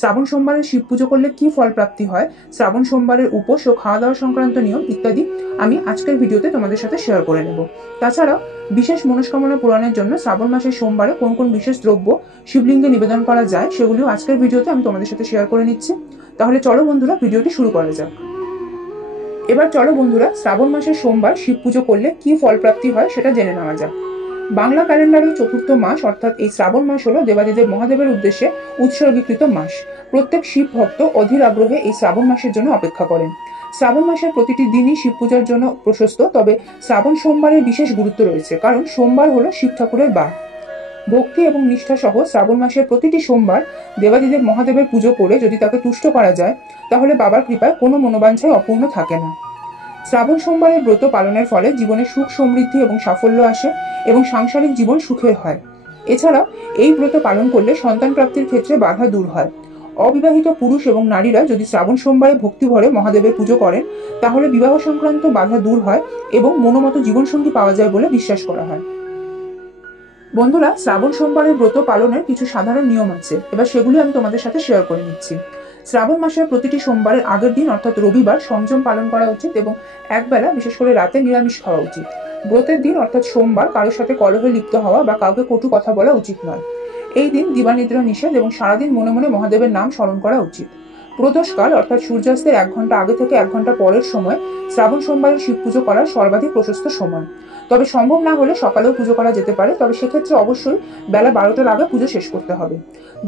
শ্রাবণ সোমবারের শিব পুজো করলে কি ফল প্রাপ্তি হয়, শ্রাবণ সোমবারের উপোস ও খাওয়া দাওয়া সংক্রান্ত নিয়ম ইত্যাদি আমি আজকের ভিডিওতে তোমাদের সাথে শেয়ার করে নেব। তাছাড়াও বিশেষ মনস্কামনা পূরণের জন্য শ্রাবণ মাসের সোমবারে কোন কোন বিশেষ দ্রব্য শিবলিঙ্গে নিবেদন করা যায় সেগুলিও আজকের ভিডিওতে আমি তোমাদের সাথে শেয়ার করে নিচ্ছি। তাহলে চলো বন্ধুরা, ভিডিওটি শুরু করা যাক। এবার চলো বন্ধুরা, শ্রাবণ মাসের সোমবার শিব পুজো করলে কি ফল প্রাপ্তি হয় সেটা জেনে নেওয়া যাক। বাংলা ক্যালেন্ডারের চতুর্থ মাস অর্থাৎ এই শ্রাবণ মাস হলো দেবাদিদেব মহাদেবের উদ্দেশ্যে উৎসর্গীকৃত মাস। প্রত্যেক শিব ভক্ত অধীর আগ্রহে এই শ্রাবণ মাসের জন্য অপেক্ষা করেন। শ্রাবণ মাসের প্রতিটি দিনই শিব পূজার জন্য প্রশস্ত, তবে শ্রাবণ সোমবারের বিশেষ গুরুত্ব রয়েছে, কারণ সোমবার হলো শিব ঠাকুরের বার। ভক্তি এবং নিষ্ঠা সহ শ্রাবণ মাসের প্রতিটি সোমবার দেবাদিদেব মহাদেবের পুজো করে যদি তাকে তুষ্ট করা যায়, তাহলে বাবার কৃপায় কোনো মনোবাঞ্ছাই অপূর্ণ থাকে না। শ্রাবণ সোমবারের ব্রত পালনের ফলে জীবনে সুখ সমৃদ্ধি এবং সাফল্য আসে এবং সাংসারিক জীবন সুখের হয়। এছাড়াও এই ব্রত পালন করলে সন্তান প্রাপ্তির ক্ষেত্রে বাধা দূর হয়। অবিবাহিত পুরুষ এবং নারীরা যদি শ্রাবণ সোমবারে ভক্তি ভরে মহাদেবের পুজো করেন, তাহলে বিবাহ সংক্রান্ত বাধা দূর হয় এবং মনোমত জীবনসঙ্গী পাওয়া যায় বলে বিশ্বাস করা হয়। বন্ধুরা, শ্রাবণ সোমবারের ব্রত পালনের কিছু সাধারণ নিয়ম আছে, এবার সেগুলি আমি তোমাদের সাথে শেয়ার করে নিচ্ছি। শ্রাবণ মাসের প্রতিটি সোমবারের আগের দিন অর্থাৎ রবিবার সংযম পালন করা উচিত এবং একবেলা বিশেষ করে রাতে নিরামিষ খাওয়া উচিত। ব্রতের দিন অর্থাৎ সোমবার কারোর সাথে কলহে লিপ্ত হওয়া বা কাউকে কটু কথা বলা উচিত নয়। এই দিন দিবানিদ্রা নিষেধ এবং সারাদিন মনে মনে মহাদেবের নাম স্মরণ করা উচিত। প্রদোষকাল অর্থাৎ সূর্যাস্তের 1 ঘন্টা আগে থেকে 1 ঘন্টা পরের সময় শ্রাবণ সোমবারের শিব পুজো করার সর্বাধিক প্রশস্ত সময়। তবে সম্ভব না হলে সকালেও পুজো করা যেতে পারে, তবে সেক্ষেত্রে অবশ্যই বেলা 12টার আগে পুজো শেষ করতে হবে।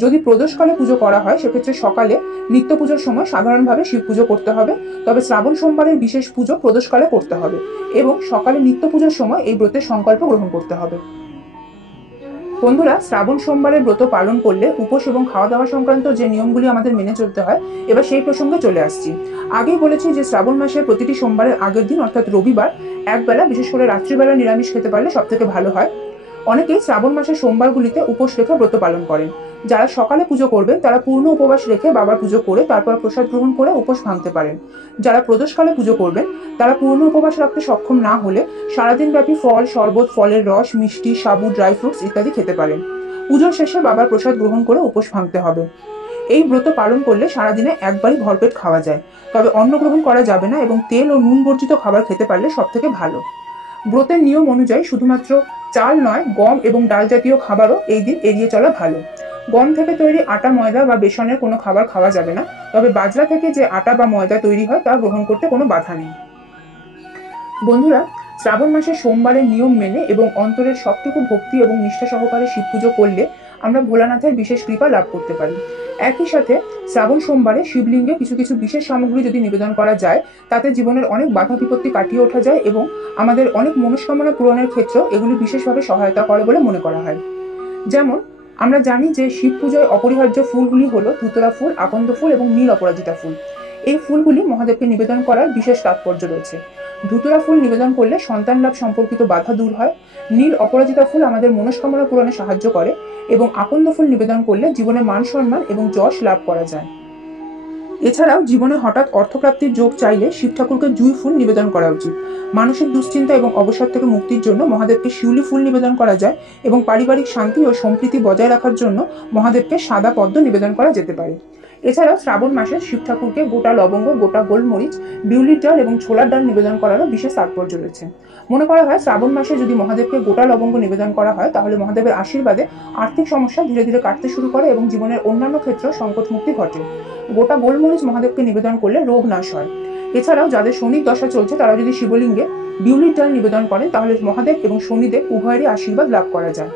যদি প্রদোষকালে পুজো করা হয় সেক্ষেত্রে সকালে নিত্য পুজোর সময় সাধারণভাবে শিব পুজো করতে হবে, তবে শ্রাবণ সোমবারের বিশেষ পুজো প্রদোষকালে করতে হবে এবং সকালে নিত্য পুজোর সময় এই ব্রতের সংকল্প গ্রহণ করতে হবে। বন্ধুরা, শ্রাবণ সোমবারের ব্রত পালন করলে উপোস এবং খাওয়া দাওয়া সংক্রান্ত যে নিয়মগুলি আমাদের মেনে চলতে হয়, এবার সেই প্রসঙ্গে চলে আসছি। আগেই বলেছি যে শ্রাবণ মাসের প্রতিটি সোমবারের আগের দিন অর্থাৎ রবিবার একবেলা বিশেষ করে রাত্রিবেলা নিরামিষ খেতে পারলে সব থেকে ভালো হয়। অনেকেই শ্রাবণ মাসের সোমবারগুলিতে উপোস রেখে ব্রত পালন করেন। যারা সকালে পুজো করবেন তারা পূর্ণ উপবাস রেখে বাবার পুজো করে তারপর প্রসাদ গ্রহণ করে উপোস ভাঙতে পারেন। যারা প্রদোষকালে পুজো করবেন তারা পূর্ণ উপবাস রাখতে সক্ষম না হলে সারাদিন ব্যাপী ফল, শরবত, ফলের রস, মিষ্টি, সাবু, ড্রাই ফ্রুটস ইত্যাদি খেতে পারেন। পুজোর শেষে বাবার প্রসাদ গ্রহণ করে উপোস ভাঙতে হবে। এই ব্রত পালন করলে সারাদিনে একবারই ভরপেট খাওয়া যায়, তবে অন্ন গ্রহণ করা যাবে না এবং তেল ও নুন বর্জিত খাবার খেতে পারলে সব থেকে ভালো। ব্রতের নিয়ম অনুযায়ী শুধুমাত্র চাল নয়, গম এবং ডাল জাতীয় খাবারও এই দিন এড়িয়ে চলা ভালো। গম থেকে তৈরি আটা, ময়দা বা বেসনের কোনো খাবার খাওয়া যাবে না, তবে বাজরা থেকে যে আটা বা ময়দা তৈরি হয় তা গ্রহণ করতে কোনো বাধা নেই। বন্ধুরা, শ্রাবণ মাসে সোমবারের নিয়ম মেনে এবং অন্তরের সবটুকু ভক্তি এবং নিষ্ঠা সহকারে শিব পুজো করলে আমরা ভোলানাথের বিশেষ কৃপা লাভ করতে পারি। একই সাথে শ্রাবণ সোমবারে শিবলিঙ্গে কিছু কিছু বিশেষ সামগ্রী যদি নিবেদন করা যায়, তাতে জীবনের অনেক বাধা বিপত্তি কাটিয়ে ওঠা যায় এবং আমাদের অনেক মনস্কামনা পূরণের ক্ষেত্রেও এগুলি বিশেষভাবে সহায়তা করে বলে মনে করা হয়। যেমন আমরা জানি যে শিব পুজোয় অপরিহার্য ফুলগুলি হলো ধুতরা ফুল, আকন্দ ফুল এবং নীল অপরাজিতা ফুল। এই ফুলগুলি মহাদেবকে নিবেদন করার বিশেষ তাৎপর্য রয়েছে। ধুতরা ফুল নিবেদন করলে সন্তান লাভ সম্পর্কিত বাধা দূর হয়। নীল অপরাজিতা ফুল আমাদের মনস্কামনা পূরণে সাহায্য করে এবং আকন্দ ফুল নিবেদন করলে জীবনে মান সম্মান এবং যশ লাভ করা যায়। এছাড়াও জীবনে হঠাৎ অর্থপ্রাপ্তির যোগ চাইলে শিব ঠাকুরকে জুঁই ফুল নিবেদন করা উচিত। মানসিক দুশ্চিন্তা এবং অবসাদ থেকে মুক্তির জন্য মহাদেবকে শিউলি ফুল নিবেদন করা যায় এবং পারিবারিক শান্তি ও সম্প্রীতি বজায় রাখার জন্য মহাদেবকে সাদা পদ্ম নিবেদন করা যেতে পারে। এছাড়াও শ্রাবণ মাসে শিব ঠাকুরকে গোটা লবঙ্গ, গোটা গোলমরিচ, বিউলির ডাল এবং ছোলার ডাল নিবেদন করারও বিশেষ তাৎপর্য রয়েছে। মনে করা হয় শ্রাবণ মাসে যদি মহাদেবকে গোটা লবঙ্গ নিবেদন করা হয় তাহলে মহাদেবের আশীর্বাদে আর্থিক সমস্যা ধীরে ধীরে কাটতে শুরু করে এবং জীবনের অন্যান্য ক্ষেত্রেও সংকট মুক্তি ঘটে। গোটা গোলমরিচ মহাদেবকে নিবেদন করলে রোগ নাশ হয়। এছাড়াও যাদের শনির দশা চলছে তারা যদি শিবলিঙ্গে বিউলির ডাল নিবেদন করেন তাহলে মহাদেব এবং শনিদেব উভয়েরই আশীর্বাদ লাভ করা যায়।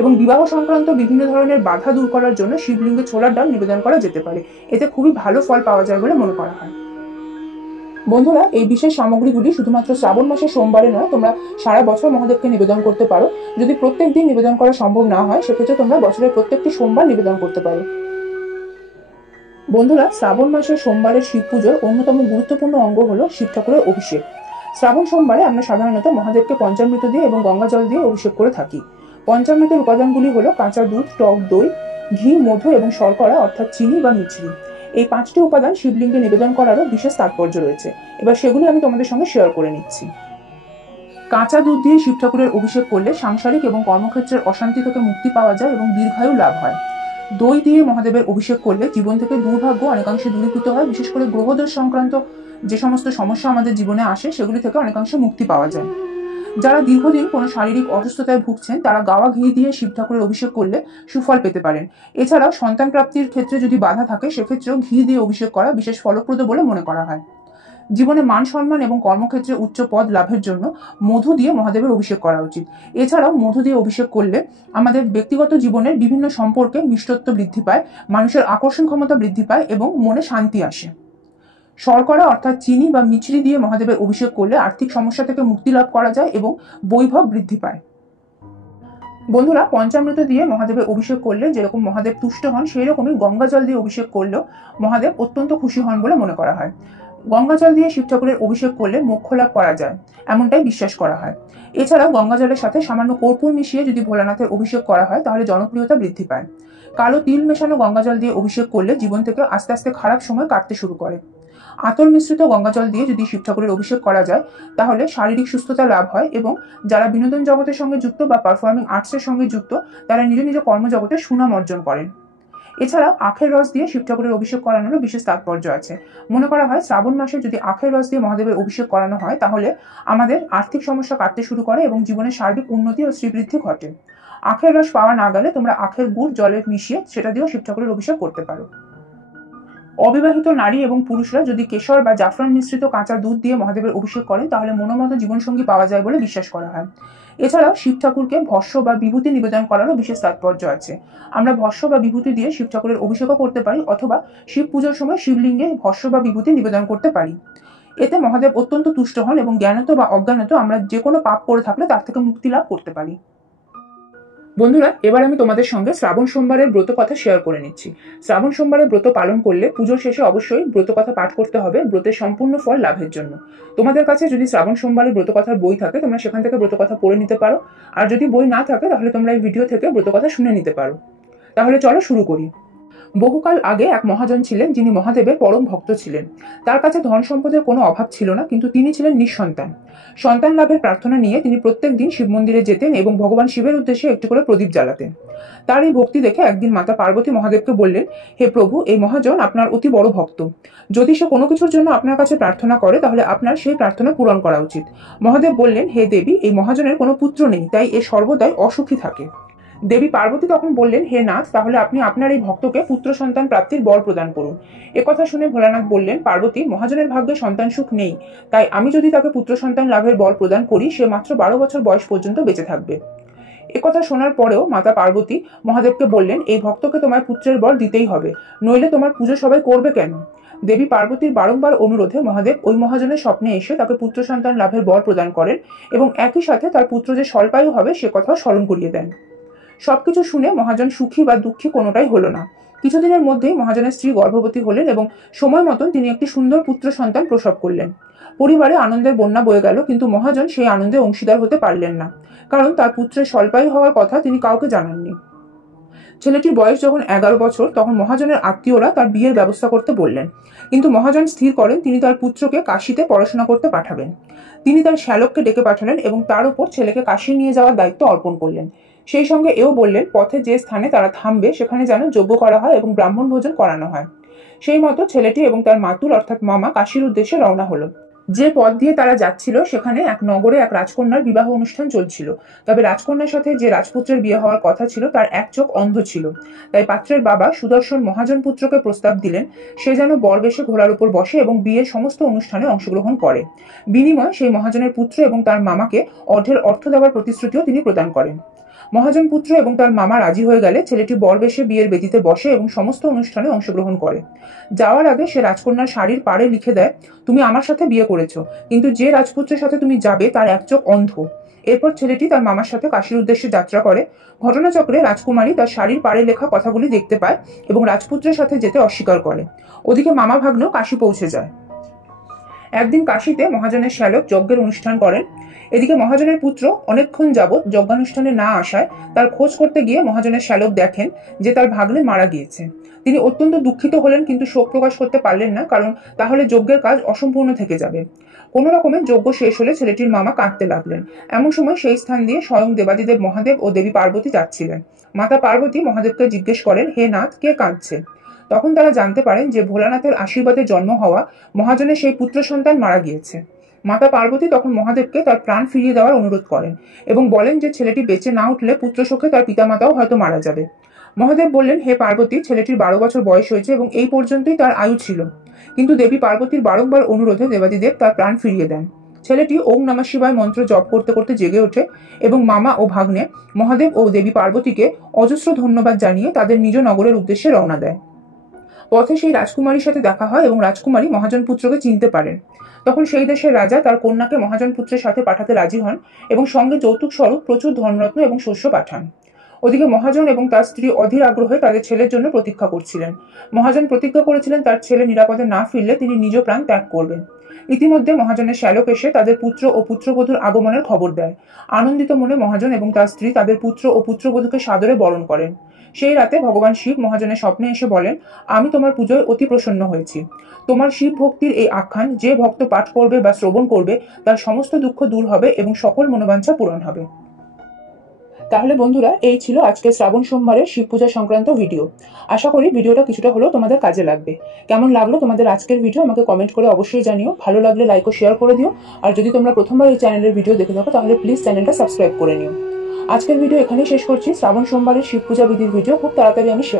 এবং বিবাহ সংক্রান্ত বিভিন্ন ধরনের বাধা দূর করার জন্য শিবলিঙ্গে ছোলার ডাল নিবেদন করা যেতে পারে। এতে খুবই ভালো ফল পাওয়া যায় বলে মনে করা হয়। বন্ধুরা, এই বিশেষ সামগ্রীগুলি শুধুমাত্র শ্রাবণ মাসের সোমবারে নয়, তোমরা সারা বছর মহাদেবকে নিবেদন করতে পারো। যদি প্রত্যেক দিন নিবেদন করা সম্ভব না হয় সেক্ষেত্রে তোমরা বছরের প্রত্যেকটি সোমবার নিবেদন করতে পারো। বন্ধুরা, শ্রাবণ মাসের সোমবারের শিব পুজোর অন্যতম গুরুত্বপূর্ণ অঙ্গ হলো শিব ঠাকুরের অভিষেক। শ্রাবণ সোমবারে আমরা সাধারণত মহাদেবকে পঞ্চামৃত দিয়ে এবং গঙ্গা জল দিয়ে অভিষেক করে থাকি। পঞ্চামৃতের উপাদানগুলি হলো কাঁচা দুধ, টক দই, ঘি, মধু এবং শর্করা অর্থাৎ চিনি বা মিছরি। এই 5টি উপাদান শিবলিঙ্গে নিবেদন করারও বিশেষ তাৎপর্য রয়েছে। এবার সেগুলি আমি তোমাদের সঙ্গে শেয়ার করে নিচ্ছি। কাঁচা দুধ দিয়ে শিব ঠাকুরের অভিষেক করলে সাংসারিক এবং কর্মক্ষেত্রের অশান্তি থেকে মুক্তি পাওয়া যায় এবং দীর্ঘায়ু লাভ হয়। দই দিয়ে মহাদেবের অভিষেক করলে জীবন থেকে দুর্ভাগ্য অনেকাংশে দূরীভূত হয়। বিশেষ করে গ্রহদোষ সংক্রান্ত যে সমস্ত সমস্যা আমাদের জীবনে আসে সেগুলি থেকে অনেকাংশে মুক্তি পাওয়া যায়। যারা দীর্ঘদিন কোনো শারীরিক অসুস্থতায় ভুগছেন তারা গাওয়া ঘি দিয়ে শিব ঠাকুরের অভিষেক করলে সুফল পেতে পারেন। এছাড়াও সন্তান প্রাপ্তির ক্ষেত্রে যদি বাধা থাকে সেক্ষেত্রেও ঘি দিয়ে অভিষেক করা বিশেষ ফলপ্রদ বলে মনে করা হয়। জীবনে মান সম্মান এবং কর্মক্ষেত্রে উচ্চ পদ লাভের জন্য মধু দিয়ে মহাদেবের অভিষেক করা উচিত। এছাড়াও মধু দিয়ে অভিষেক করলে আমাদের ব্যক্তিগত জীবনের বিভিন্ন সম্পর্কে মিষ্টত্ব বৃদ্ধি পায়, মানুষের আকর্ষণ ক্ষমতা বৃদ্ধি পায় এবং মনে শান্তি আসে। শর্করা অর্থাৎ চিনি বা মিছরি দিয়ে মহাদেবের অভিষেক করলে আর্থিক সমস্যা থেকে মুক্তি লাভ করা যায় এবং বৈভব বৃদ্ধি পায়। বন্ধুরা, পঞ্চামৃত দিয়ে মহাদেবের অভিষেক করলে যেরকম মহাদেব তুষ্ট হন সেই রকমই গঙ্গা জল দিয়ে অভিষেক করলেও মহাদেব অত্যন্ত খুশি হন বলে মনে করা হয়। গঙ্গা জল দিয়ে শিব ঠাকুরের অভিষেক করলে মোক্ষ লাভ করা যায় এমনটাই বিশ্বাস করা হয়। এছাড়াও গঙ্গা জলের সাথে সামান্য কর্পূর মিশিয়ে যদি ভোলানাথের অভিষেক করা হয় তাহলে জনপ্রিয়তা বৃদ্ধি পায়। কালো তিল মেশানো গঙ্গা জল দিয়ে অভিষেক করলে জীবন থেকে আস্তে আস্তে খারাপ সময় কাটতে শুরু করে। আতর মিশ্রিত গঙ্গা জল দিয়ে যদি শিব ঠাকুরের অভিষেক করা যায় তাহলে শারীরিক সুস্থতা লাভ হয় এবং যারা বিনোদন জগতের সঙ্গে যুক্ত বা পারফর্মিং আর্টসের সঙ্গে যুক্ত তারা নিজ নিজ কর্মজগতে সুনাম অর্জন করেন। এছাড়াও আখের রস দিয়ে শিব ঠাকুরের অভিষেক করানোরও বিশেষ তাৎপর্য আছে। মনে করা হয় শ্রাবণ মাসে যদি আখের রস দিয়ে মহাদেবের অভিষেক করানো হয় তাহলে আমাদের আর্থিক সমস্যা কাটতে শুরু করে এবং জীবনের সার্বিক উন্নতি ও শ্রীবৃদ্ধি ঘটে। আখের রস পাওয়া না গেলে তোমরা আখের গুড় জলে মিশিয়ে সেটা দিয়েও শিব ঠাকুরের অভিষেক করতে পারো। অবিবাহিত নারী এবং পুরুষরা যদি কেশর বা জাফরান মিশ্রিত কাঁচা দুধ দিয়ে মহাদেবের অভিষেক করেন তাহলে মনোমত জীবনসঙ্গী পাওয়া যায় বলে বিশ্বাস করা হয়। এছাড়াও শিব ঠাকুরকে ভস্য বা বিভূতি নিবেদন করারও বিশেষ তাৎপর্য আছে। আমরা ভস্য বা বিভূতি দিয়ে শিব ঠাকুরের অভিষেকও করতে পারি অথবা শিব পুজোর সময় শিবলিঙ্গে ভস্য বা বিভূতি নিবেদন করতে পারি। এতে মহাদেব অত্যন্ত তুষ্ট হন এবং জ্ঞানত বা অজ্ঞানত আমরা যে কোনো পাপ করে থাকলে তার থেকে মুক্তি লাভ করতে পারি। বন্ধুরা, এবার আমি তোমাদের সঙ্গে শ্রাবণ সোমবারের ব্রত কথা শেয়ার করে নিচ্ছি। শ্রাবণ সোমবারের ব্রত পালন করলে পুজোর শেষে অবশ্যই ব্রত কথা পাঠ করতে হবে ব্রতের সম্পূর্ণ ফল লাভের জন্য। তোমাদের কাছে যদি শ্রাবণ সোমবারের ব্রত কথার বই থাকে তোমরা সেখান থেকে ব্রত কথা পড়ে নিতে পারো, আর যদি বই না থাকে তাহলে তোমরা এই ভিডিও থেকে ব্রত কথা শুনে নিতে পারো। তাহলে চলো শুরু করি। বহুকাল আগে এক মহাজন ছিলেন যিনি মহাদেবের পরম ভক্ত ছিলেন। তার কাছে ধন সম্পদের কোনো অভাব ছিল না, কিন্তু তিনি ছিলেন নিঃসন্তান। সন্তান লাভের প্রার্থনা নিয়ে তিনি প্রত্যেক দিন শিব মন্দিরে যেতেন এবং ভগবান শিবের উদ্দেশ্যে একটি করে প্রদীপ জ্বালাতেন। তার এই ভক্তি দেখে একদিন মাতা পার্বতী মহাদেবকে বললেন, হে প্রভু, এই মহাজন আপনার অতি বড় ভক্ত। যদি সে কোনো কিছুর জন্য আপনার কাছে প্রার্থনা করে তাহলে আপনার সেই প্রার্থনা পূরণ করা উচিত। মহাদেব বললেন, হে দেবী, এই মহাজনের কোনো পুত্র নেই, তাই এ সর্বদাই অসুখী থাকে। দেবী পার্বতী তখন বললেন, হে নাথ, তাহলে আপনি আপনার এই ভক্তকে পুত্র সন্তান প্রাপ্তির বর প্রদান করুন। একথা শুনে ভোলানাথ বললেন, পার্বতী, মহাজনের ভাগ্যে সন্তান সুখ নেই, তাই আমি যদি তাকে পুত্র সন্তান লাভের বর প্রদান করি সে মাত্র 12 বছর বয়স পর্যন্ত বেঁচে থাকবে। একথা শোনার পরেও মাতা পার্বতী মহাদেবকে বললেন, এই ভক্তকে তোমার পুত্রের বর দিতেই হবে, নইলে তোমার পুজো সবাই করবে কেন? দেবী পার্বতীর বারংবার অনুরোধে মহাদেব ওই মহাজনের স্বপ্নে এসে তাকে পুত্র সন্তান লাভের বর প্রদান করেন এবং একই সাথে তার পুত্র যে স্বল্পায়ু হবে সে কথাও স্মরণ করিয়ে দেন। সবকিছু শুনে মহাজন সুখী বা দুঃখী কোনোটাই হলো না। কিছুদিনের মধ্যেই মহাজনের স্ত্রী গর্ভবতী হলেন এবং সময় মতন তিনি একটি সুন্দর পুত্র সন্তান প্রসব করলেন। পরিবারে আনন্দের বন্যা বয়ে গেল, কিন্তু মহাজন সেই আনন্দে অংশীদার হতে পারলেন না, কারণ তার পুত্রের স্বল্পায়ু হওয়ার কথা তিনি কাউকে জানাননি। ছেলেটির বয়স যখন 11 বছর তখন মহাজনের আত্মীয়রা তার বিয়ের ব্যবস্থা করতে বললেন, কিন্তু মহাজন স্থির করেন তিনি তার পুত্রকে কাশীতে পড়াশোনা করতে পাঠাবেন। তিনি তার শ্যালককে ডেকে পাঠালেন এবং তার উপর ছেলেকে কাশী নিয়ে যাওয়ার দায়িত্ব অর্পণ করলেন। সেই সঙ্গে এও বললেন, পথে যে স্থানে তারা থামবে সেখানে যেন যজ্ঞ করা হয় এবং ব্রাহ্মণ ভোজন করানো হয়। সেই মতো ছেলেটি এবং তার মাতুল অর্থাৎ মামা কাশীর উদ্দেশ্যে রওনা হলো। যে পথ দিয়ে তারা যাচ্ছিল সেখানে এক নগরে এক রাজকন্যার বিবাহ অনুষ্ঠান চলছিল। তবে রাজকন্যার সাথে যে রাজপুত্রের বিয়ে হওয়ার কথা ছিল তার এক চোখ অন্ধ ছিল। তাই পাত্রের বাবা সুদর্শন মহাজন পুত্রকে প্রস্তাব দিলেন সে যেন বরবেশে ঘোড়ার উপর বসে এবং বিয়ের সমস্ত অনুষ্ঠানে অংশগ্রহণ করে। বিনিময়ে সেই মহাজনের পুত্র এবং তার মামাকে অর্ধের অর্থ দেওয়ার প্রতিশ্রুতিও তিনি প্রদান করেন। মহাজন পুত্র এবং তার মামা রাজি হয়ে গেলে ছেলেটি বরবেশে বিয়ের বেদিতে বসে এবং সমস্ত অনুষ্ঠানে অংশগ্রহণ করে। যাওয়ার আগে সে রাজকন্যার শাড়ির পাড়ে লিখে দেয়, তুমি আমার সাথে বিয়ে করেছো, কিন্তু যে রাজপুত্রের সাথে তুমি যাবে তার এক চোখ অন্ধ। এরপর ছেলেটি তার মামার সাথে কাশীর উদ্দেশ্যে যাত্রা করে। ঘটনাচক্রে রাজকুমারী তার শাড়ির পাড়ে লেখা কথাগুলি দেখতে পায় এবং রাজপুত্রের সাথে যেতে অস্বীকার করে। ওদিকে মামা ভাগ্নেও কাশী পৌঁছে যায়। একদিন কাশীতে মহাজনের শ্যালক যজ্ঞের অনুষ্ঠান করেন। এদিকে মহাজনের পুত্র অনেকক্ষণ যাবৎ যজ্ঞানুষ্ঠানে না আসায় তার খোঁজ করতে গিয়ে মহাজনের শ্যালক দেখেন যে তার ভাগ্নে মারা গিয়েছে। তিনি অত্যন্ত দুঃখিত হলেন, কিন্তু শোক প্রকাশ করতে পারলেন না, কারণ তাহলে যজ্ঞের কাজ অসম্পূর্ণ থেকে যাবে। কোনো রকমের যজ্ঞ শেষ হলে ছেলেটির মামা কাঁদতে লাগলেন। এমন সময় সেই স্থান দিয়ে স্বয়ং দেবাদিদেব মহাদেব ও দেবী পার্বতী যাচ্ছিলেন। মাতা পার্বতী মহাদেবকে জিজ্ঞেস করেন, হে নাথ, কে কাঁদছে? তখন তারা জানতে পারেন যে ভোলানাথের আশীর্বাদে জন্ম হওয়া মহাজনের সেই পুত্র সন্তান মারা গিয়েছে। মাতা পার্বতী তখন মহাদেবকে তার প্রাণ ফিরিয়ে দেওয়ার অনুরোধ করেন এবং বলেন যে ছেলেটি বেঁচে না উঠলে পুত্রশোকে তার পিতামাতাও হয়তো মারা যাবে। মহাদেব বললেন, হে পার্বতী, ছেলেটির 12 বছর বয়স হয়েছে এবং এই পর্যন্তই তার আয়ু ছিল। কিন্তু দেবী পার্বতীর বারংবার অনুরোধে দেবাদিদেব তার প্রাণ ফিরিয়ে দেন। ছেলেটি ওম নমঃ শিবায় মন্ত্র জপ করতে করতে জেগে ওঠে এবং মামা ও ভাগ্নে মহাদেব ও দেবী পার্বতীকে অজস্র ধন্যবাদ জানিয়ে তাদের নিজ নগরের উদ্দেশ্যে রওনা দেয়। পথে সেই রাজকুমারীর সাথে দেখা হয় এবং রাজকুমারী মহাজন পুত্রকে চিনতে পারেন। তখন সেই দেশের রাজা তার কন্যাকে মহাজন পুত্রের সাথে পাঠাতে রাজি হন এবং সঙ্গে যৌতুক স্বরূপ প্রচুর ধনরত্ন এবং শস্য পাঠান। ওদিকে মহাজন এবং তার স্ত্রী অধীর আগ্রহে তাদের ছেলের জন্য প্রতীক্ষা করছিলেন। মহাজন প্রতিজ্ঞা করেছিলেন তার ছেলে নিরাপদে না ফিরলে তিনি নিজ প্রাণ ত্যাগ করবেন। ইতিমধ্যে মহাজনের শ্যালক এসে তাদের পুত্র ও পুত্রবধূর আগমনের খবর দেয়। আনন্দিত মনে মহাজন এবং তার স্ত্রী তাদের পুত্র ও পুত্রবধূকে সাদরে বরণ করেন। সেই রাতে ভগবান শিব মহাজনের স্বপ্নে এসে বলেন, আমি তোমার পুজোয় অতি প্রসন্ন হয়েছি। তোমার শিব ভক্তির এই আখ্যান যে ভক্ত পাঠ করবে বা শ্রবণ করবে তার সমস্ত দুঃখ দূর হবে এবং সকল মনোবাঞ্ছা পূরণ হবে। তাহলে বন্ধুরা, এই ছিল আজকে শ্রাবণ সোমবারের শিব পূজা সংক্রান্ত ভিডিও। আশা করি ভিডিওটা কিছুটা হলেও তোমাদের কাজে লাগবে। কেমন লাগলো তোমাদের আজকের ভিডিও আমাকে কমেন্ট করে অবশ্যই জানিও। ভালো লাগলে লাইক ও শেয়ার করে দিও। আর যদি তোমরা প্রথমবার এই চ্যানেলের ভিডিও দেখে থাকো তাহলে প্লিজ চ্যানেলটা সাবস্ক্রাইব করে নিও। আজকের ভিডিও এখানেই শেষ করছি। শ্রাবণ সোমবারের শিব পূজা বিধির ভিডিও খুব তাড়াতাড়ি আমি শেয়ার